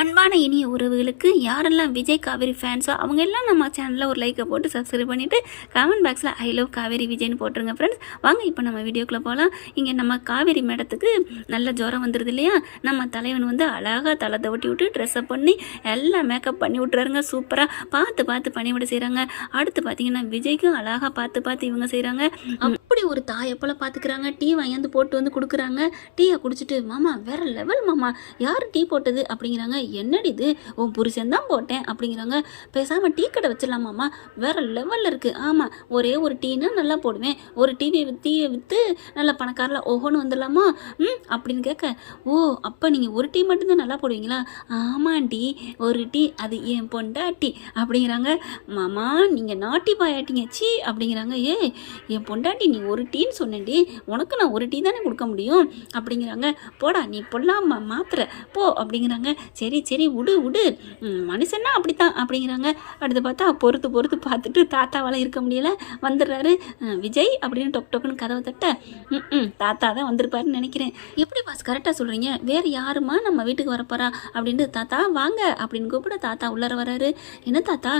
அன்பான இனிய உறவுகளுக்கு யாரெல்லாம் விஜய் காவேரி ஃபேன்ஸோ அவங்க எல்லாம் நம்ம சேனலில் ஒரு லைக்கை போட்டு சப்ஸ்கிரைப் பண்ணிவிட்டு கமெண்ட் பாக்ஸில் ஐ லவ் காவேரி விஜய்னு போட்டுருங்க ஃப்ரெண்ட்ஸ். வாங்க இப்போ நம்ம வீடியோக்குள்ளே போகலாம். இங்கே நம்ம காவேரி மேடத்துக்கு நல்ல ஜுரம் வந்துடுது இல்லையா, நம்ம தலைவன் வந்து அழகாக தலை தவட்டி விட்டு ட்ரெஸ்அப் பண்ணி எல்லாம் மேக்கப் பண்ணி விட்டுறாருங்க. சூப்பராக பார்த்து பண்ணி விட செய்கிறாங்க. அடுத்து பார்த்தீங்கன்னா விஜய்க்கும் அழகாக பார்த்து இவங்க செய்கிறாங்க. அப்படி ஒரு தாயை போல் பார்த்துக்கிறாங்க. டீ வாங்கியாந்து போட்டு வந்து கொடுக்குறாங்க. டீயை குடிச்சிட்டு மாமா வேற லெவல் மாமா, யார் டீ போட்டது அப்படிங்கிறாங்க. என்னடி இது, உன் புருஷன் தான் போட்டேன் அப்படிங்கிறாங்க. பேசாமல் டீ கடை வச்சிடலாமாம்மா, வேறு லெவலில் இருக்குது. ஆமாம், ஒரே ஒரு டீனா நல்லா போடுவேன், ஒரு டீயை விற்று நல்லா பணக்காரில் ஓஹோன்னு வந்துடலாமா அப்படின்னு கேட்க, ஓ அப்போ நீங்கள் ஒரு டீ மட்டும்தான் நல்லா போடுவீங்களா? ஆமாண்டி ஒரு டீ, அது என் பொண்டாட்டி அப்படிங்கிறாங்க. மாமா நீங்கள் நாட்டி பாயாட்டிங்க சீ அப்படிங்கிறாங்க. என் பொண்டாட்டி நீ ஒரு டீன்னு சொன்னேன்டி, உனக்கு நான் ஒரு டீ தானே கொடுக்க முடியும் அப்படிங்கிறாங்க. போடா நீ பொல்லாம மாத்திர போ அப்படிங்கிறாங்க. சரி விடு மனுஷன்னா அப்படித்தான் அப்படிங்கிறாங்க. அடுத்து பார்த்தா பொறுத்து பார்த்துட்டு தாத்தாவால் இருக்க முடியல, வந்துடுறாரு விஜய் அப்படின்னு டொக்குன்னு கதவை தட்ட, தாத்தா தான் வந்திருப்பாருன்னு நினைக்கிறேன். எப்படி பாஸ் கரெக்டாக சொல்கிறீங்க, வேறு யாருமா நம்ம வீட்டுக்கு வரப்போறா அப்படின்ட்டு தாத்தா வாங்க அப்படின்னு கூப்பிட தாத்தா உள்ளார வராரு. என்ன தாத்தா?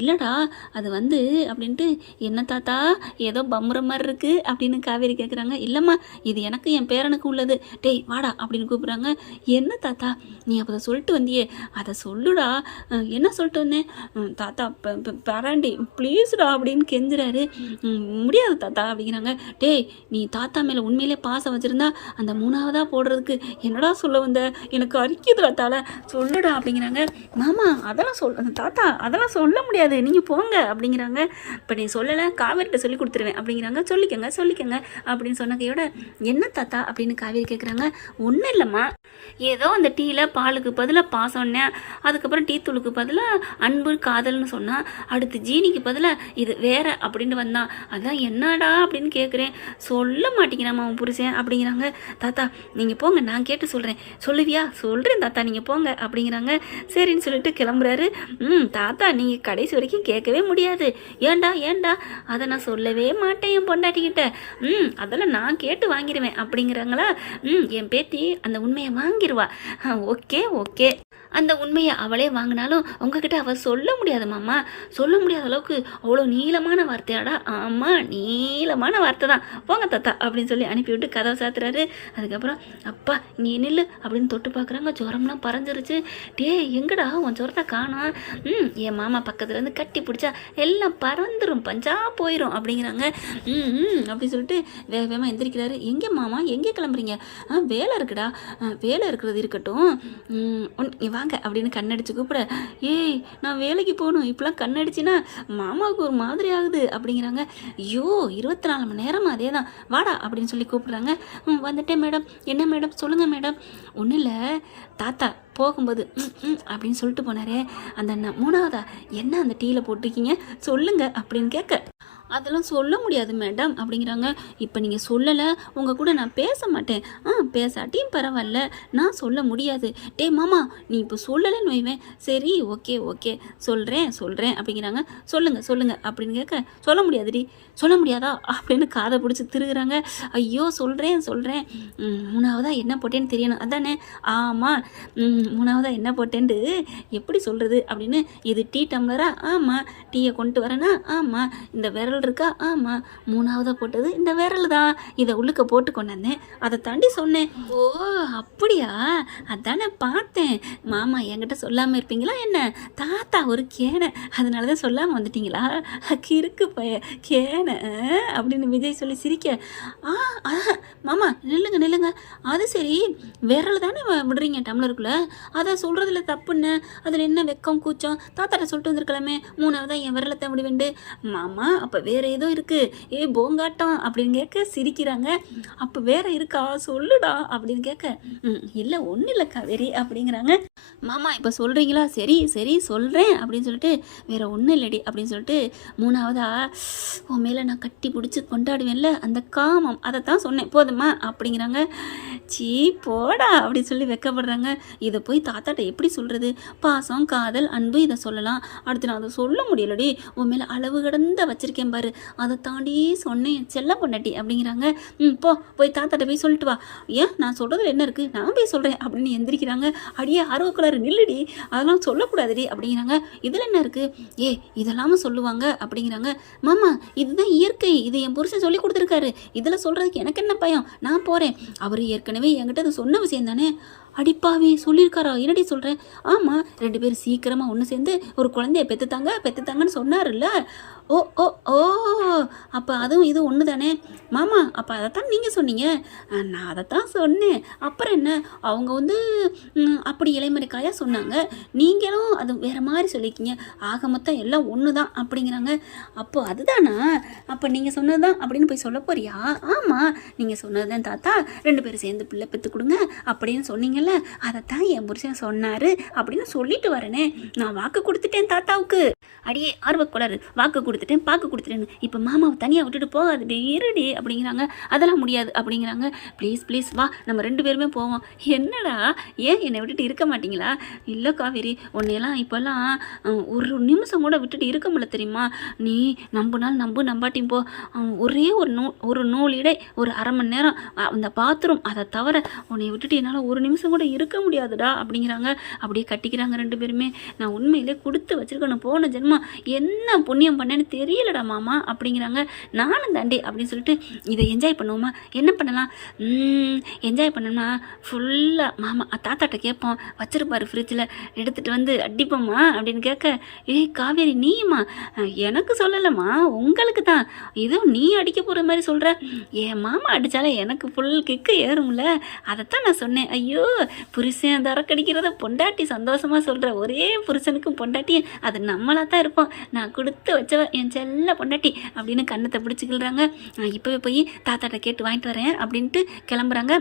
இல்லைடா அது வந்து அப்படின்ட்டு, என்ன தாத்தா ஏதோ பம்புற மாதிரி இருக்குது அப்படின்னு காவேரி கேட்குறாங்க. இல்லைம்மா இது எனக்கு என் பேரனுக்கு உள்ளது, டேய் வாடா அப்படின்னு கூப்பிட்றாங்க. என்ன தாத்தா நீ அப்போ சொல்லிட்டு வந்தியே, அதை சொல்லுடா. என்ன சொல்லிட்டு வந்தேன் தாத்தா, பேராண்டி ப்ளீஸ்டா அப்படின்னு கெஞ்சுறாரு. முடியாது தாத்தா அப்படிங்கிறாங்க. டேய் நீ தாத்தா மேலே உண்மையிலே பாசம் வச்சுருந்தா அந்த மூணாவதாக போடுறதுக்கு என்னடா சொல்ல வந்த, எனக்கு அரிக்குதுடா தால சொல்லுடா அப்படிங்கிறாங்க. மாமா அதெல்லாம் தாத்தா அதெல்லாம் சொல்ல முடியாது, நீங்கள் போங்க அப்படிங்கிறாங்க. இப்போ நீ சொல்லலை காவேரிட்ட சொல்லி கொடுத்துருவேன் அப்படிங்கிறாங்க. சொல்லிக்கங்க அப்படின்னு சொன்ன கையோட, என்ன தாத்தா அப்படின்னு காவேரி கேட்குறாங்க. ஒன்றும் இல்லைம்மா, ஏதோ அந்த டீயில் பாலுக்கு பதிலாக பாசம்னே, அதுக்கப்புறம் டீ தூளுக்கு பதிலாக அன்பு காதல்னு சொன்னால், அடுத்து ஜீனிக்கு பதிலாக இது வேற அப்படின்னு வந்தான், அதான் என்னடா அப்படின்னு கேட்குறேன். சொல்ல மாட்டேங்கிறாம்மா அவன் புருஷன் அப்படிங்கிறாங்க. தாத்தா நீங்கள் போங்க நான் கேட்டு சொல்கிறேன். சொல்லுவியா? சொல்கிறேன் தாத்தா நீங்கள் போங்க அப்படிங்கிறாங்க. சரின்னு சொல்லிட்டு கிளம்புறாரு. தாத்தா நீங்கள் கடைசி வரைக்கும் கேட்கவே முடியாது. ஏண்டா அதை நான் சொல்லவே மாட்டேன் என் பொண்டாட்டிக்கிட்ட. அதெல்லாம் நான் கேட்டு வாங்கிடுவேன் அப்படிங்கிறாங்களா. என் பேத்தி அந்த உண்மையை வாங்கிடுவா. ஓகே அந்த உண்மையை அவளே வாங்கினாலும் உங்ககிட்ட அவள் சொல்ல முடியாது மாமா, சொல்ல முடியாத அளவுக்கு அவ்வளோ நீளமான வார்த்தையாடா. ஆமாம் நீளமான வார்த்தை தான், போங்க தாத்தா அப்படின்னு சொல்லி அனுப்பிவிட்டு கதவை சாத்துறாரு. அதுக்கப்புறம் அப்பா நீ நில்லு அப்படின்னு தொட்டு பார்க்குறாங்க. ஜுரம்லாம் பறந்துருச்சு. எங்கடா உன் ஜுரத்தை காணோம்? என் மாமா பக்கத்துலேருந்து கட்டி பிடிச்சா எல்லாம் பறந்துடும், பஞ்சா போயிடும் அப்படிங்கிறாங்க. அப்படின்னு சொல்லிட்டு வேகமாக எந்திரிக்கிறாரு. எங்கே மாமா எங்கே கிளம்புறீங்க? வேலை இருக்குடா. வேலை இருக்கிறது இருக்கட்டும், வாங்க அப்படின்னு கண்ணடிச்சு கூப்பிட, நான் வேலைக்கு போகணும், இப்பெல்லாம் கண்ணடிச்சின்னா மாமாவுக்கு ஒரு மாதிரி ஆகுது அப்படிங்கிறாங்க. ஐயோ 24 மணி நேரம் அதே தான், வாடா அப்படின்னு சொல்லி கூப்பிட்றாங்க. வந்துட்டேன் மேடம். என்ன மேடம் சொல்லுங்கள் மேடம். ஒன்றும் இல்லை தாத்தா போகும்போது அப்படின்னு சொல்லிட்டு போனாரே, அந்த மூணாவதா என்ன அந்த டீயில் போட்டிருக்கீங்க சொல்லுங்க அப்படின்னு கேட்க, அதெல்லாம் சொல்ல முடியாது மேடம் அப்படிங்கிறாங்க. இப்போ நீங்கள் சொல்லலை உங்கள் கூட நான் பேச மாட்டேன். பேசாட்டியும் பரவாயில்ல, நான் சொல்ல முடியாது. மாமா நீ இப்போ சொல்லலைன்னு வைவேன். சரி ஓகே சொல்கிறேன் அப்படிங்கிறாங்க. சொல்லுங்க அப்படின்னு கேட்க, சொல்ல முடியாதுடி. சொல்ல முடியாதா அப்படின்னு காதை பிடிச்சி திருகுறாங்க. ஐயோ சொல்கிறேன் மூணாவதாக என்ன போட்டேன்னு தெரியணும் அதானே? ஆமாம் மூணாவதாக என்ன போட்டேன்ட்டு எப்படி சொல்கிறது அப்படின்னு. இது டீ டம்ளரா? ஆமாம். டீயை கொண்டு வரேனா? ஆமாம். இந்த விரல் இருக்கா? ஆமாம். மூணாவதாக போட்டது இந்த விரல் தான், இதை உள்ளுக்க போட்டு கொண்டாந்தேன், அதை தாண்டி சொன்னேன். ஓ அப்படியா, அதானே பார்த்தேன். மாமா என்கிட்ட சொல்லாமல் இருப்பீங்களா என்ன? தாத்தா ஒரு கேனை, அதனால தான் சொல்லாமல் வந்துட்டீங்களா? கிறுக்கு பைய கேனை அப்படின்னு விஜய் சொல்லி சிரிக்க, மாமா நில்லுங்க. அது சரி விரல் தானே விடுறீங்க டம்ளருக்குள்ளே, அதை சொல்கிறதுல தப்புன்னு, அதில் என்ன வெக்கம் கூச்சம்? தாத்தாட்ட சொல்லிட்டு வந்திருக்கலாமே மூணாவதாக என் விரலை தான் விடுவேண்டு. மாமா அப்போ வேற ஏதோ இருக்குது, போங்காட்டம் அப்படின்னு கேட்க சிரிக்கிறாங்க. அப்போ வேற இருக்கா சொல்லுடா அப்படின்னு கேட்க, இல்லை ஒன்றும் இல்லை காவேரி அப்படிங்கிறாங்க. மாமா இப்போ சொல்கிறீங்களா? சரி சொல்கிறேன் அப்படின்னு சொல்லிட்டு, வேற ஒன்றும் இல்லடி அப்படின்னு சொல்லிட்டு, மூணாவதா உன் மேலே நான் கட்டி பிடிச்சி கொண்டாடுவேன்ல அந்த காமம், அதை தான் சொன்னேன் போதுமா அப்படிங்கிறாங்க. சீ போடா அப்படின்னு சொல்லி வெக்கப்படுறாங்க. இதை போய் தாத்தாட்ட எப்படி சொல்கிறது? பாசம் காதல் அன்பு இதை சொல்லலாம், அடுத்து நான் அதை சொல்ல முடியலடி, உன் மேலே அளவு கடந்த வச்சிருக்கேன் பாரு, அதை தாண்டி சொன்னேன் செல்ல பொண்டாட்டி அப்படிங்கிறாங்க. போய் தாத்தாட்ட போய் சொல்லிட்டு வா. ஏன் நான் சொல்கிறதுல என்ன இருக்குது, நான் போய் சொல்கிறேன் அப்படின்னு எந்திரிக்கிறாங்க. அடியே ஆர்வக்குள்ள சொல்கிறாரு, நில்லுடி அதெல்லாம் சொல்லக்கூடாதுடி அப்படிங்கிறாங்க. இதில் என்ன இருக்குது, இதெல்லாம சொல்லுவாங்க அப்படிங்கிறாங்க. மாமா இதுதான் இயற்கை, இது என் புருஷன் சொல்லி கொடுத்துருக்காரு, இதில் சொல்கிறதுக்கு எனக்கு என்ன பயம், நான் போகிறேன். அவர் ஏற்கனவே என்கிட்ட அது சொன்ன விஷயம் தானே. அடிப்பாவே சொல்லியிருக்காரா, என்னடி சொல்கிறேன்? ஆமாம், 2 பேரும் சீக்கிரமாக ஒன்று சேர்ந்து ஒரு குழந்தைய பெற்றுத்தாங்கன்னு சொன்னார்ல. ஓ ஓ ஓ அப்போ அதுவும் இது ஒன்று தானே மாமா, அப்போ அதைத்தான் நீங்கள் சொன்னீங்க. நான் அதைத்தான் சொன்னேன். அப்புறம் என்ன, அவங்க வந்து அப்படி இலைமறைக்காயாக சொன்னாங்க, நீங்களும் அது வேறு மாதிரி சொல்லியிருக்கீங்க. ஆக மொத்தம் எல்லாம் ஒன்று தான் அப்படிங்கிறாங்க. அப்போ அதுதானா, அப்போ நீங்கள் சொன்னது தான் அப்படின்னு போய் சொல்ல போறியா? ஆமாம், நீங்கள் சொன்னது தான் தாத்தா, 2 பேரும் சேர்ந்து பிள்ளை பெற்று கொடுங்க அப்படின்னு சொன்னீங்கல்ல, அதைத்தான் என் புருஷன் சொன்னார் அப்படின்னு சொல்லிட்டு வரேனே. நான் வாக்கு கொடுத்துட்டேன் தாத்தாவுக்கு. அடியே ஆர்வக்குளர், வாக்கு கொடுத்துட்டேன் பாக்கு கொடுத்துட்டேன்னு இப்போ மாமாவை தனியாக விட்டுட்டு போகாது இருடி அப்படிங்கிறாங்க. அதெல்லாம் முடியாது அப்படிங்கிறாங்க. ப்ளீஸ் ப்ளீஸ் வா, நம்ம 2 பேருமே போவோம். என்னடா, ஏன் என்னை விட்டுட்டு இருக்க மாட்டீங்களா? இல்லை காவேரி, உன்னையெல்லாம் இப்போல்லாம் ஒரு நிமிஷம் கூட விட்டுட்டு இருக்க முடியல தெரியுமா? நீ நம்புனாலும் நம்பாட்டியும் போ. ஒரே ஒரு நூலிடை ஒரு அரை மணி நேரம் அந்த பாத்ரூம், அதை தவிர உன்னை விட்டுட்டு என்னால் ஒரு நிமிஷம் கூட இருக்க முடியாதுடா அப்படிங்கிறாங்க. அப்படியே கட்டிக்கிறாங்க 2 பேருமே. நான் உண்மையிலே கொடுத்து வச்சிருக்கணும், போன ஜென்மம் என்ன புண்ணியம் பண்ணேன்னு தெரியலடா மாமா அப்படிங்கிறாங்க. நானும் தாண்டி அப்படின்னு சொல்லிட்டு இதை என்ஜாய் பண்ணுவோமா, என்ன பண்ணலாம், என்ஜாய் பண்ணோம்னா ஃபுல்லாக மாமா தாத்தாட்ட கேட்போம், வச்சிருப்பாரு ஃப்ரிட்ஜில், எடுத்துகிட்டு வந்து அடிப்போம்மா அப்படின்னு கேட்க, காவேரி நீயுமா? எனக்கு சொல்லலைம்மா, உங்களுக்கு தான். ஏதோ நீ அடிக்க போகிற மாதிரி சொல்கிற. என் மாமா அடித்தாலே எனக்கு ஃபுல் கிக்கு ஏறும்ல, அதைத்தான் நான் சொன்னேன். ஐயோ, புருஷன் தரக்கடிக்கிறத பொண்டாட்டி சந்தோஷமாக சொல்கிற ஒரே புருஷனுக்கும் பொண்டாட்டி அது நம்மளாக தான் இருப்போம். நான் கொடுத்து வச்சவ என் செல்ல பொண்டாட்டி அப்படின்னு கண்ணத்தை பிடிச்சிக்கிறாங்க. நான் இப்போவே போய் தாத்தாட்ட கேட்டு வாங்கிட்டு வரேன் அப்படின்ட்டு கிளம்புறாங்க.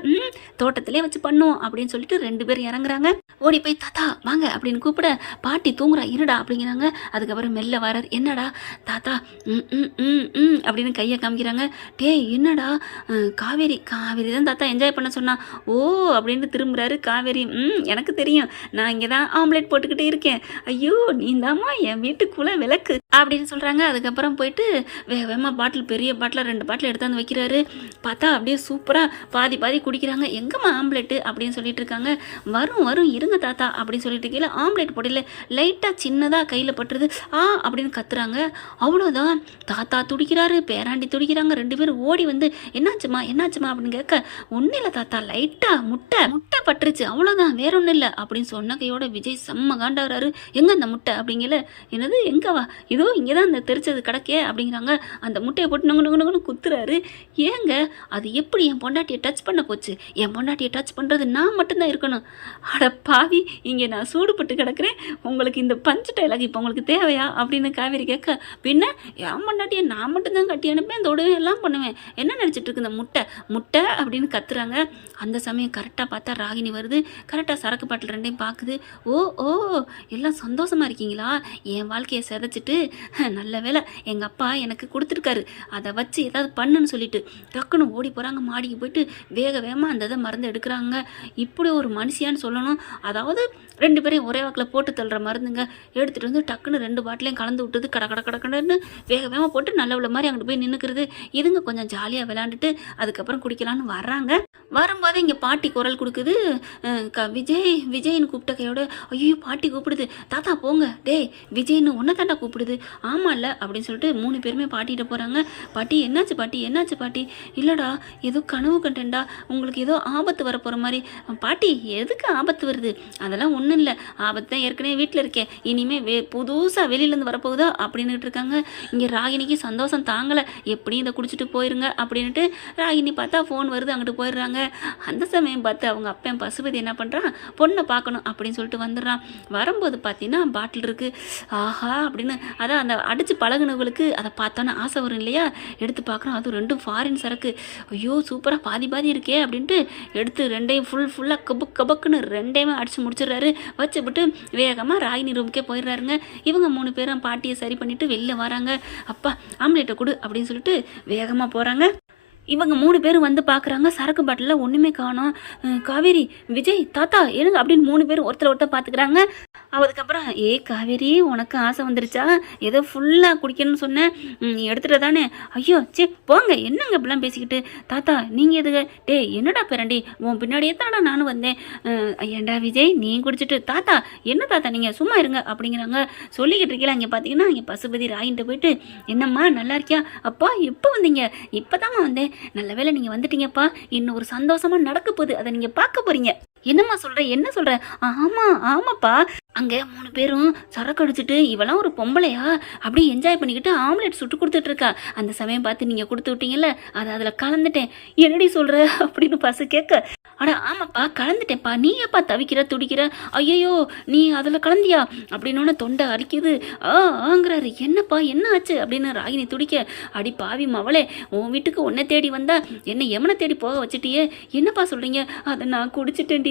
தோட்டத்திலே வச்சு பண்ணுவோம் அப்படின்னு சொல்லிட்டு 2 பேர் இறங்குறாங்க. ஓடி போய் தாத்தா வாங்க அப்படின்னு கூப்பிட, பாட்டி தூங்குறா இருடா அப்படிங்கிறாங்க. அதுக்கப்புறம் மெல்ல வரார். என்னடா தாத்தா அப்படின்னு கையை காமிக்கிறாங்க. டேய் என்னடா, காவேரி தான் தாத்தா என்ஜாய் பண்ண சொன்னா. ஓ அப்படின்னு திரும்புறாரு. காவேரி எனக்கு தெரியும், நான் இங்கே தான் ஆம்லேட் போட்டுக்கிட்டே இருக்கேன். ஐயோ நீ தாம்மா என் வீட்டுக்குள்ளே விளக்கு அப்படின்னு சொல்கிறாங்க. அதுக்கப்புறம் போயிட்டு வேகமாக பாட்டில், பெரிய பாட்டில் 2 பாட்டில் எடுத்தாந்து வைக்கிறாரு. பார்த்தா அப்படியே சூப்பராக பாதி குடிக்கிறாங்க. எங்கம்மா ஆம்லேட்டு அப்படின்னு சொல்லிட்டு இருக்காங்க. வரும் இருங்க தாத்தா அப்படின்னு சொல்லிட்டு கீழே ஆம்லேட் போடல, லைட்டாக சின்னதாக கையில் பட்டுருது. அப்படின்னு கத்துறாங்க. அவ்வளோதான், தாத்தா துடிக்கிறாரு, பேராண்டி துடிக்கிறாங்க. 2 பேரும் ஓடி வந்து என்னாச்சுமா அப்படின்னு கேட்க, ஒன்றும் இல்லை தாத்தா, லைட்டாக முட்டை பட்டுருச்சு, அவ்வளோதான், வேற ஒன்றும் இல்லை அப்படின்னு சொன்ன கையோட விஜய் செம்ம காண்டாகிறாரு. எங்கே அந்த முட்டை அப்படிங்கல, என்னது எங்கவா, இதோ இங்கே தான் அந்த தெரிச்சது கிடக்கே அப்படிங்கிறாங்க. அந்த முட்டையை போட்டு நொங்கு குத்துறாரு. ஏங்க அது எப்படி என் பொண்டாட்டியை டச் பண்ண போச்சு? என் பொண்டாட்டியை டச் பண்ணுறது நான் மட்டும்தான் இருக்கணும். அட பாவி, இங்கே நான் சூடுபட்டு கிடக்கிறேன், உங்களுக்கு இந்த பஞ்சு டைலாக் இப்போ உங்களுக்கு தேவையா அப்படின்னு காவேரி கேட்க, பின்ன என் பொண்டாட்டியை நான் மட்டும்தான் கட்டி அனுப்பேன், தொடுவேன், எல்லாம் பண்ணுவேன், என்ன நினச்சிட்டு இருக்கு இந்த முட்டை அப்படின்னு கத்துறாங்க. அந்த சமயம் கரெக்டாக பார்த்தா ராகினி வருது. கரெக்டாக சரக்கு பாட்டில் 2ஐயும் பார்க்குது. ஓ எல்லாம் சந்தோஷமாக இருக்கீங்களா? என் வாழ்க்கையை சிதைச்சிட்டு நல்ல வேலை எங்கள் அப்பா எனக்கு கொடுத்துருக்காரு, அதை வச்சு ஏதாவது பண்ணுன்னு சொல்லிட்டு டக்குன்னு ஓடி போகிறாங்க. மாடிக்கு போயிட்டு வேகமாக அந்த இதை மருந்து எடுக்கிறாங்க. இப்படி ஒரு மனுஷியான்னு சொல்லணும். அதாவது 2 பேரையும் ஒரே வாக்கில் போட்டு தள்ளுற மருந்துங்க. எடுத்துகிட்டு வந்து டக்குன்னு 2 பாட்டிலையும் கலந்து விட்டது. கடன்னு வேகமாக போட்டு நல்ல உள்ள மாதிரி அங்கிட்டு போய் நின்றுக்கிறது. இதுங்க கொஞ்சம் ஜாலியாக விளையாண்டுட்டு அதுக்கப்புறம் குடிக்கலான்னு வர்றாங்க. வரும்போது இங்கே பாட்டி குரல் கொடுக்குது. விஜய்னு கூப்பிட்ட கையோட, ஐயோ பாட்டி கூப்பிடுது. தாத்தா போங்க, டேய் விஜய்னு ஒன்றை தாண்டா கூப்பிடுது. ஆமாம்ல அப்படின்னு சொல்லிட்டு 3 பேருமே பாட்டிகிட்ட போகிறாங்க. பாட்டி என்னாச்சு பாட்டி? இல்லைடா, ஏதோ கனவு கண்டேன்டா, உங்களுக்கு ஏதோ ஆபத்து வரப்போகிற மாதிரி. பாட்டி எதுக்கு ஆபத்து வருது? அதெல்லாம் ஒன்றும் இல்லை, ஆபத்து தான் ஏற்கனவே வீட்டில் இருக்கேன், இனிமேல் புதுசாக வெளியிலேருந்து வரப்போகுதா அப்படின்னுட்டு இருக்காங்க. இங்கே ராகினிக்கு சந்தோஷம் தாங்கலை, எப்படியும் இதை குடிச்சிட்டு போயிருங்க அப்படின்ட்டு ராகினி பார்த்தா ஃபோன் வருது, அங்கிட்டு போயிடுறாங்க. அந்த சமயம் பார்த்து அவங்க அப்பன் பசுபதி என்ன பண்ணுறான், பொண்ணை பார்க்கணும் அப்படின்னு சொல்லிட்டு வந்துடுறான். வரும்போது பார்த்தீங்கன்னா பாட்டில் இருக்குது. ஆஹா அப்படின்னு அதான் அந்த அடித்து பழகுனவங்களுக்கு அதை பார்த்தோன்னா ஆசை வரும் இல்லையா? எடுத்து பார்க்குறோம், அது 2 ஃபாரின் சரக்கு. ஐயோ சூப்பராக பாதி இருக்கே அப்படின்ட்டு எடுத்து 2ஐயும் ஃபுல்லாக கபக்குன்னு 2ஐயுமே அடித்து முடிச்சிடுறாரு. வச்சுவிட்டு வேகமாக ராகினி ரூமுக்கே போயிடுறாருங்க. இவங்க 3 பேரும் பாட்டியை சரி பண்ணிவிட்டு வெளில வராங்க. அப்பா ஆம்லேட்டை கொடு அப்படின்னு சொல்லிட்டு வேகமாக போகிறாங்க. இவங்க 3 பேரும் வந்து பார்க்குறாங்க. சரக்கு பாட்டில்ல ஒண்ணுமே காணோம். காவேரி, விஜய், தாத்தா என்னங்க அப்படின்னு 3 பேரும் ஒருத்தர் பார்த்துக்கிறாங்க. அதுக்கப்புறம், "ஏய் காவேரி, உனக்கு ஆசை வந்துருச்சா? ஏதோ ஃபுல்லா குடிக்கணும்னு சொன்னேன். நீ எடுத்துட்ட தானே?" "ஐயோ! ச்சே போங்க. என்னங்க இப்படிலாம் பேசிக்கிட்டு? தாத்தா நீங்க எதுக்கு?" "டேய் என்னடா பேரண்டி, உன் பின்னாடியே தான்டா நானும் வந்தேன்." "ஏன்டா விஜய் நீ குடிச்சிட்டு." "தாத்தா என்ன தாத்தா நீங்க சும்மா இருங்க." அப்படிங்கிறாங்க. சொல்லிக்கிட்டு இருக்கையில அங்கே பார்த்தீங்கன்னா, இங்கே பசுபதி ராகின்ட்ட போயிட்டு, "என்னம்மா நல்லா இருக்கியா?" "அப்பா எப்போ வந்தீங்க?" "இப்பதாம்மா வந்தேன்." "நல்ல வேளை நீங்க வந்துட்டீங்கப்பா. இன்னும் ஒரு சந்தோஷமா நடக்க போகுது. அதை நீங்க பார்க்க போறீங்க." "என்னம்மா சொல்ற? என்ன சொல்ற?" "ஆமா ஆமாப்பா, அங்க 3 பேரும் சரக்கு அடிச்சுட்டு இவெல்லாம் ஒரு பொம்பளையா அப்படியே என்ஜாய் பண்ணிக்கிட்டு ஆம்லெட் சுட்டு கொடுத்துட்டு இருக்கா. அந்த சமயம் பார்த்து நீங்க கொடுத்து விட்டீங்கல்ல, அதை அதில் கலந்துட்டேன்." "என்னடி சொல்ற?" அப்படின்னு பசு கேட்க, "அட ஆமாப்பா கலந்துட்டேன்ப்பா. நீ ஏப்பா தவிக்கிற துடிக்கிற? ஐயையோ நீ அதில் கலந்தியா?" அப்படின்னோடனே தொண்டை அரிக்குது. ஆங்கிறாரு. "என்னப்பா என்ன ஆச்சு?" அப்படின்னு ராகினி துடிக்க, "அடி பாவி மவளே, உன் வீட்டுக்கு உன்னை தேடி வந்தா என்னை எமனை தேடி போக வச்சுட்டியே. என்னப்பா சொல்றீங்க?" "அதை நான் குடிச்சிட்டேன்டி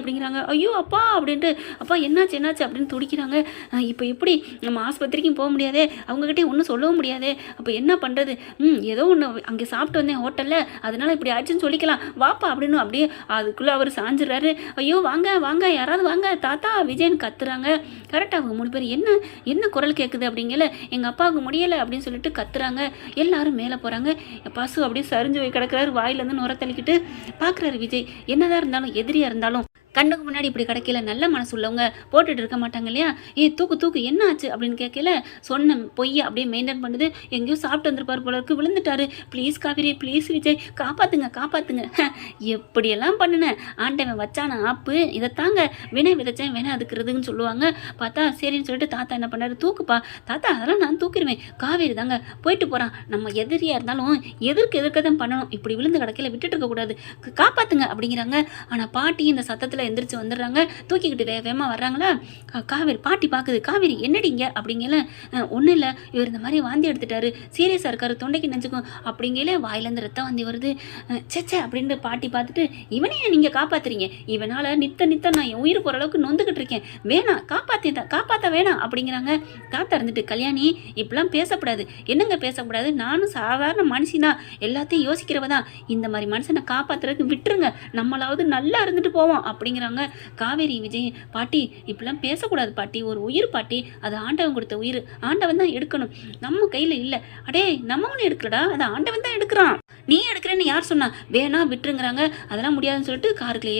அப்படிங்கிறாங்க. "ஐயோ அப்பா!" அப்படின்ட்டு, "அப்பா என்னாச்சு என்னாச்சு?" அப்படின்னு துடிக்கிறாங்க. "இப்போ எப்படி நம்ம ஆஸ்பத்திரிக்கும் போக முடியாதே, அவங்ககிட்டயும் ஒன்றும் சொல்லவும் முடியாதே, அப்போ என்ன பண்ணுறது?" ஏதோ ஒன்று அங்கே சாப்பிட்டு வந்தேன் ஹோட்டலில், அதனால இப்படி ஆச்சுன்னு சொல்லிக்கலாம், வாப்பா." அப்படின்னு அப்படியே அதுக்குள்ளே அவர் சாஞ்சிடுறாரு. "ஐயோ வாங்க வாங்க, யாராவது வாங்க, தாத்தா விஜயன் கத்துறாங்க." கரெக்டாக அவங்க 3 பேர் என்ன என்ன குரல் கேட்குது அப்படிங்கல, "எங்கள் அப்பாவுக்கு முடியலை." அப்படின்னு சொல்லிட்டு கத்துறாங்க. எல்லாரும் மேலே போகிறாங்க. பசு அப்படியே சரிஞ்சு போய் கிடக்குறாரு. வாயிலேருந்து நுர தள்ளிக்கிட்டு பார்க்குறாரு விஜய். என்னதான் இருந்தாலும் எதிரியாக இருந்தாலும் கண்ணுக்கு முன்னாடி இப்படி கிடைக்கல, நல்ல மனசு உள்ளவங்க போட்டுட்டு இருக்க மாட்டாங்க இல்லையா? தூக்கு தூக்கு என்ன ஆச்சு?" அப்படின்னு கேட்கல, சொன்ன பொய்யை அப்படியே மெயின்டைன் பண்ணுது. "எங்கேயோ சாப்பிட்டு வந்திருப்பார் போல இருக்கு, விழுந்துட்டாரு. ப்ளீஸ் காவேரி, ப்ளீஸ் விஜய், காப்பாத்துங்க காப்பாத்துங்க." எப்படியெல்லாம் பண்ணினேன், ஆண்டவன் வச்சான ஆப்பு இதைத்தாங்க. வினை விதைச்சேன் வினை அதுக்குறதுன்னு சொல்லுவாங்க. பார்த்தா சரின்னு சொல்லிட்டு தாத்தா என்ன பண்ணாரு, "தூக்குப்பா." "தாத்தா அதெல்லாம் நான் தூக்கிடுவேன், காவேரி தாங்க போயிட்டு போகிறான், நம்ம எதிரியாக இருந்தாலும் எதிர்க்க தான் பண்ணணும், இப்படி விழுந்து கிடக்கையில விட்டுட்டு இருக்கக்கூடாது, காப்பாத்துங்க." அப்படிங்கிறாங்க. ஆனால் பாட்டி இந்த சத்தத்தில் எந்திரிச்சு வந்துடுறாங்க. தூக்கிக்கிட்டு வேகமாக வர்றாங்களா. காவேரி பாட்டி பார்க்குது. "காவேரி என்னடிங்க?" அப்படிங்கல. "ஒன்றும் இல்லை, இவர் இந்த மாதிரி வாந்தி எடுத்துட்டாரு, சீரியஸாக இருக்காரு, தொண்டைக்கு நெஞ்சுக்கும்." அப்படிங்கல வாயிலேருந்து ரத்தம் வாந்தி வருது. "சேச்சே" அப்படின்ட்டு பாட்டி பார்த்துட்டு, "இவனையே நீங்கள் காப்பாற்றுறீங்க, இவனால் நித்த நான் என் உயிர் போகிற அளவுக்கு நொந்துக்கிட்டு இருக்கேன், வேணாம் காப்பாற்ற வேணாம்." அப்படிங்கிறாங்க. தாத்தா இருந்துட்டு, "கல்யாணி இப்படிலாம் பேசக்கூடாது." "என்னங்க பேசக்கூடாது? நானும் சாதாரண மனுஷனா, எல்லாத்தையும் யோசிக்கிறவ தான். இந்த மாதிரி மனுஷனை காப்பாற்றுறதுக்கு விட்டுருங்க, நம்மளாவது நல்லா இருந்துட்டு போவோம்." அப்படிங்கிறாங்க. காவேரி விஜய், "பாட்டி இப்படிலாம் பேசக்கூடாது பாட்டி, ஒரு உயிர் பாட்டி, அது ஆண்டவன் கொடுத்த உயிர், ஆண்டவன் தான் எடுக்கணும், நம்ம கையில் இல்லை." "அடே நம்ம ஒன்று எடுக்கலடா, அது ஆண்டவன் தான் எடுக்கிறான், நீ எடுக்கிறேன்னு யார் சொன்னா?" "வேணா விட்டுருங்கிறாங்க." அதெல்லாம் முடியாதுன்னு சொல்லிட்டு காருக்குள்ள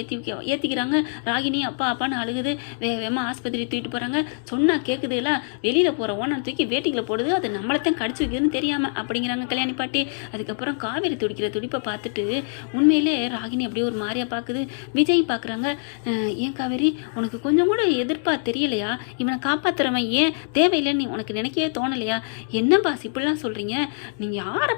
ஏற்றிக்கிறாங்க. ராகினி அப்பா அப்பான்னு அழுகுது. வேகமாக ஆஸ்பத்திரி தூக்கிட்டு போகிறாங்க. சொன்னால் கேட்குதுல, வெளியில் போகிற ஓனர் தூக்கி வேட்டிக்கில் போடுது, அது நம்மளைத்தான் கடிச்சு வைக்குதுன்னு தெரியாமல் அப்படிங்கிறாங்க கல்யாணி பாட்டி. அதுக்கப்புறம் காவேரி துடிக்கிற துடிப்பை பார்த்துட்டு உண்மையிலே ராகினி அப்படியே ஒரு மாதிரியா பார்க்குது. விஜய் பார்க்குறாங்க. "ஏன் காவேரி, உனக்கு கொஞ்சம் கூட எதிர்ப்பா தெரியலையா? இவனை காப்பாற்றுறவன் ஏன் தேவையில்லைன்னு உனக்கு நினைக்கவே தோணலையா?" "என்ன பாஸ் இப்படிலாம் சொல்கிறீங்க? நீங்கள் ஆளை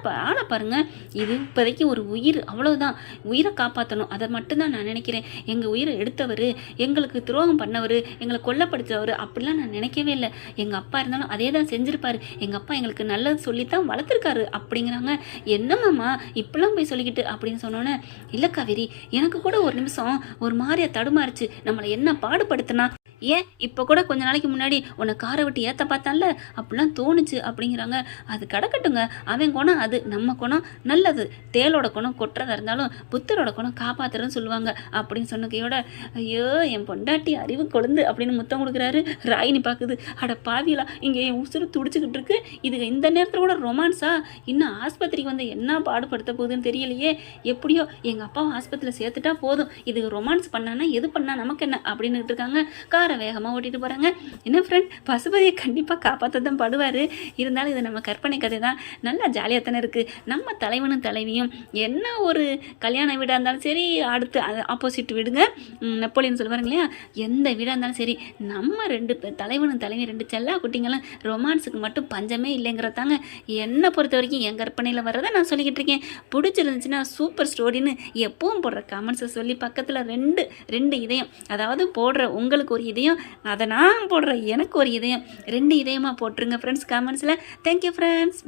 பாருங்க, இது இப்போதைக்கு ஒரு உயிர், அவ்வளவுதான். உயிரை காப்பாற்றணும், அதை மட்டும்தான் நான் நினைக்கிறேன். எங்கள் உயிரை எடுத்தவர், எங்களுக்கு துரோகம் பண்ணவர், எங்களை கொல்லப்படுத்தவர் அப்படிலாம் நான் நினைக்கவே இல்லை. எங்கள் அப்பா இருந்தாலும் அதே தான் செஞ்சுருப்பார், எங்கள் அப்பா எங்களுக்கு நல்லது சொல்லித்தான் வளர்த்துருக்காரு." அப்படிங்கிறாங்க. "என்னம்மாம்மா இப்படிலாம் போய் சொல்லிக்கிட்டு?" அப்படின்னு சொன்னோன்னே, "இல்லை காவேரி, எனக்கு கூட ஒரு நிமிஷம் ஒரு மாதிரியா தடுமாறுச்சு, நம்மளை என்ன பாடுபடுத்தினா, ஏன் இப்போ கூட கொஞ்ச நாளைக்கு முன்னாடி உன்னை காரை விட்டு ஏற்ற பார்த்தான்ல, அப்படிலாம் தோணுச்சு." அப்படிங்கிறாங்க. "அது கிடக்கட்டுங்க, அவன் குணம் அது, நம்ம குணம் நல்லது. தேளோட குணம் கொட்டுறதா இருந்தாலும் புத்தரோட குணம் காப்பாற்றுறதுன்னு சொல்லுவாங்க." அப்படின்னு சொன்னக்கையோட, "ஐயோ என் பொண்டாட்டி அறிவு கொழுந்து." அப்படின்னு முத்தம் கொடுக்குறாரு. ராகினி பார்க்குது. "அட பாவிலா, இங்கே என் உசுறு துடிச்சுக்கிட்டு இருக்கு, இது இந்த நேரத்தில் கூட ரொமான்ஸா? இன்னும் ஆஸ்பத்திரிக்கு வந்து என்ன பாடுபடுத்த போகுதுன்னு தெரியலையே. எப்படியோ எங்கள் அப்பாவை ஆஸ்பத்திரியில் சேர்த்துட்டா போதும், இது ரொமான்ஸ் பண்ணானா எது பண்ணா நமக்கு என்ன?" அப்படின்னு இருக்காங்க. காரை வேகமாக ஓட்டிட்டு போகிறாங்க. என்ன ஃப்ரெண்ட், பசுபதியை கண்டிப்பாக காப்பாற்ற தான் படுவார். இருந்தாலும் இது நம்ம கற்பனை கதை தான், நல்லா ஜாலியாக தானே இருக்குது. நம்ம தலைவனும் தலைவியும் என்ன ஒரு கல்யாண வீடாக இருந்தாலும் சரி, அடுத்து ஆப்போசிட் வீடுங்க, நெப்போலியன் சொல்லுவாருங்க இல்லையா, எந்த வீடாக இருந்தாலும் சரி, நம்ம தலைவனும் தலைவியும் 2 செல்லா குட்டிங்களும் ரொமான்ஸுக்கு மட்டும் பஞ்சமே இல்லைங்கிறதாங்க என்னை பொறுத்த வரைக்கும் என் கற்பனையில் வர்றதை நான் சொல்லிக்கிட்டு இருக்கேன். பிடிச்சிருந்துச்சுன்னா சூப்பர் ஸ்டோரின்னு எப்பவும் போடுற கமெண்ட்ஸை சொல்லி பக்கத்தில் ரெண்டு இதயம், அதாவது போடுற உங்களுக்கு ஒரு இதயம், அதை நான் போடுற எனக்கு ஒரு இதயம், 2 இதயமாக போட்டுருங்க ஃப்ரெண்ட்ஸ் கமெண்ட்ஸில். Thank you friends.